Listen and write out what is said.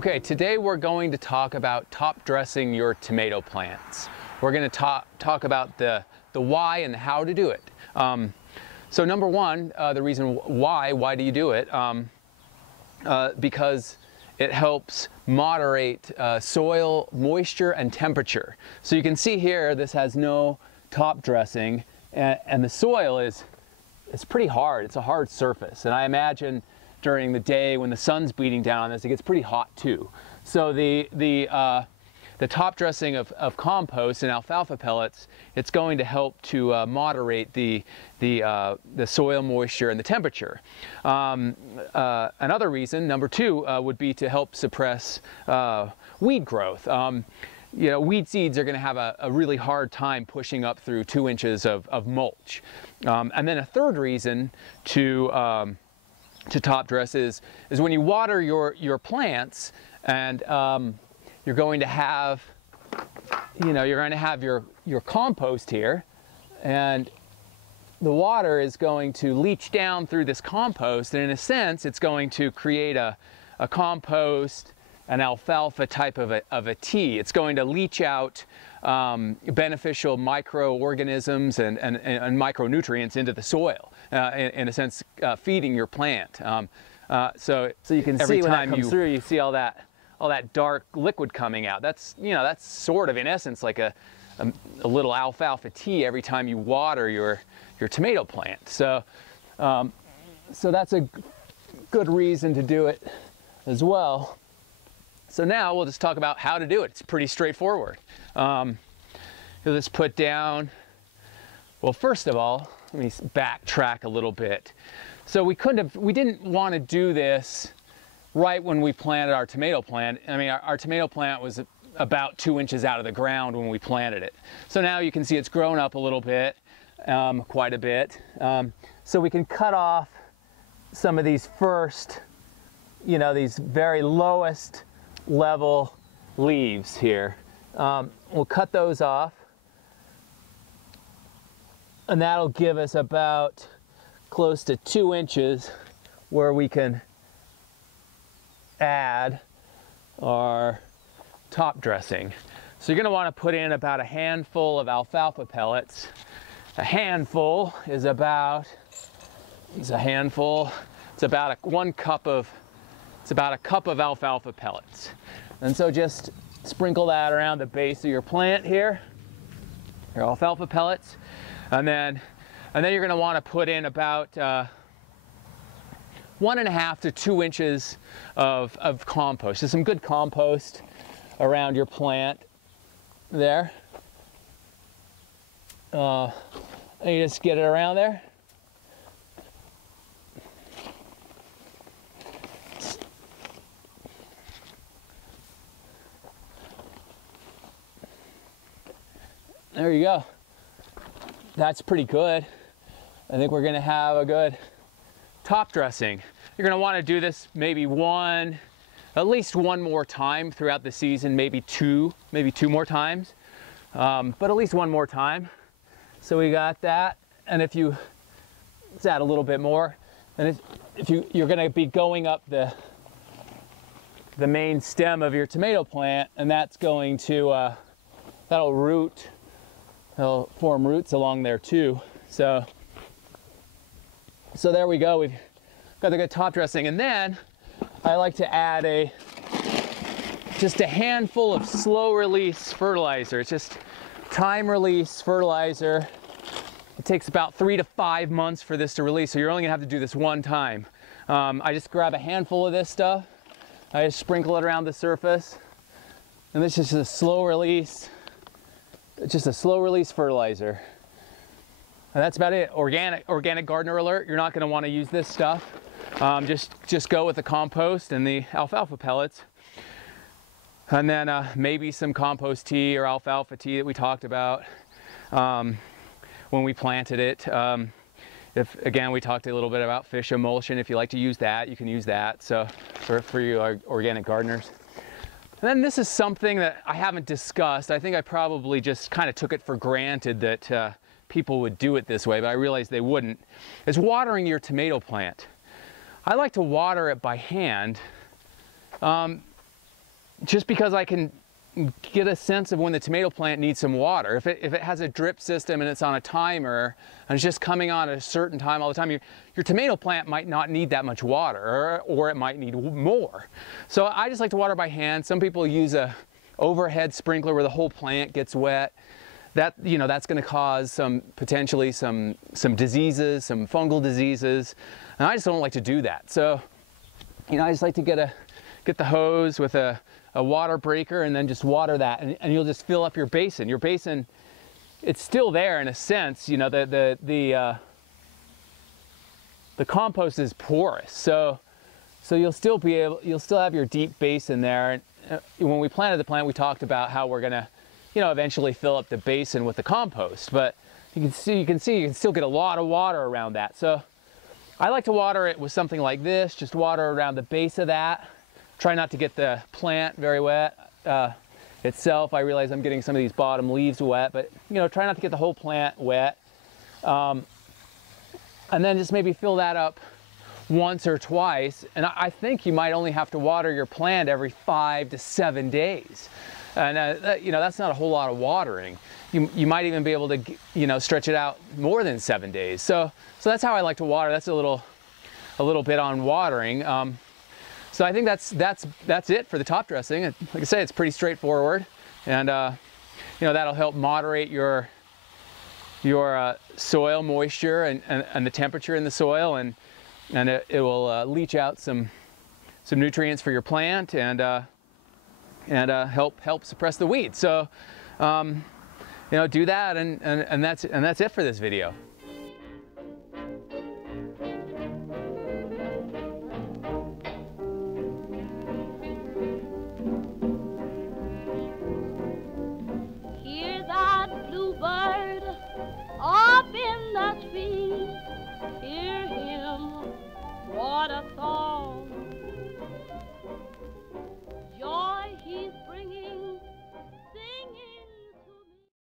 Okay, today we're going to talk about top dressing your tomato plants. We're going to talk about the why and the how to do it. So number one, the reason why do you do it? Because it helps moderate soil moisture and temperature. So you can see here this has no top dressing, and the soil is pretty hard. It's a hard surface, and I imagine during the day when the sun's beating down on this, it gets pretty hot too. So the top dressing of compost and alfalfa pellets, it's going to help to moderate the soil moisture and the temperature. Another reason, number two, would be to help suppress weed growth. You know, weed seeds are going to have a really hard time pushing up through 2 inches of mulch. And then a third reason to top dress is when you water your plants, and you're going to have, your compost here, and the water is going to leach down through this compost, and in a sense it's going to create a compost, an alfalfa type of a tea. It's going to leach out beneficial microorganisms and micronutrients into the soil, in a sense feeding your plant. So you can see when that comes through, you see all that dark liquid coming out. That's sort of in essence like a little alfalfa tea every time you water your tomato plant. So that's a good reason to do it as well. So now we'll just talk about how to do it. It's pretty straightforward. You'll just put down, well, first of all, let me backtrack a little bit. So we didn't want to do this right when we planted our tomato plant. I mean, our tomato plant was about 2 inches out of the ground when we planted it. So now you can see it's grown up a little bit, quite a bit. So we can cut off some of these first, these very lowest level leaves here. We'll cut those off, and that'll give us about close to 2 inches where we can add our top dressing. So you're going to want to put in about a handful of alfalfa pellets. A handful is about, it's about a cup of alfalfa pellets. And so just sprinkle that around the base of your plant here, your alfalfa pellets, and then you're going to want to put in about 1.5 to 2 inches of compost. Just some good compost around your plant there. And you just get it around there. There you go. That's pretty good. I think we're gonna have a good top dressing. You're gonna wanna do this maybe at least one more time throughout the season, maybe two more times, but at least one more time. So we got that, and let's add a little bit more, and you're gonna be going up the main stem of your tomato plant, and that's going to, that'll form roots along there too. So there we go. We've got the good top dressing, and then I like to add just a handful of slow release fertilizer. It's just time release fertilizer. It takes about 3 to 5 months for this to release, so you're only gonna have to do this one time. I just grab a handful of this stuff. I just sprinkle it around the surface, and this is just a slow release. Just a slow release fertilizer. And that's about it. Organic gardener alert. You're not going to want to use this stuff. Just go with the compost and the alfalfa pellets. And then maybe some compost tea or alfalfa tea that we talked about when we planted it. Again, we talked a little bit about fish emulsion. If you like to use that, you can use that. So for you organic gardeners. And then this is something that I haven't discussed. I think I probably just kind of took it for granted that people would do it this way, but I realized they wouldn't. Is watering your tomato plant. I like to water it by hand. just because I can get a sense of when the tomato plant needs some water. If it has a drip system and it's on a timer and it's just coming on at a certain time all the time, your tomato plant might not need that much water, or it might need more. So I just like to water by hand. Some people use a overhead sprinkler where the whole plant gets wet. That, you know, that's going to cause potentially some diseases, some fungal diseases, and I just don't like to do that. So, you know, I just like to get the hose with a water breaker and then just water that, and you'll just fill up your basin. Your basin, it's still there in a sense. You know, the compost is porous, so you'll still have your deep basin there. And when we planted the plant, we talked about how we're gonna, you know, eventually fill up the basin with the compost, but you can still get a lot of water around that. So I like to water it with something like this, just water around the base of that. Try not to get the plant very wet itself. I realize I'm getting some of these bottom leaves wet, but you know, try not to get the whole plant wet. And then just maybe fill that up once or twice. And I think you might only have to water your plant every 5 to 7 days. And you know, that's not a whole lot of watering. You might even be able to, you know, stretch it out more than 7 days. So that's how I like to water. That's a little bit on watering. So I think that's it for the top dressing. Like I say, it's pretty straightforward, and you know, that'll help moderate your soil moisture and the temperature in the soil, and it will leach out some nutrients for your plant, and help suppress the weeds. So you know, do that, and that's it for this video.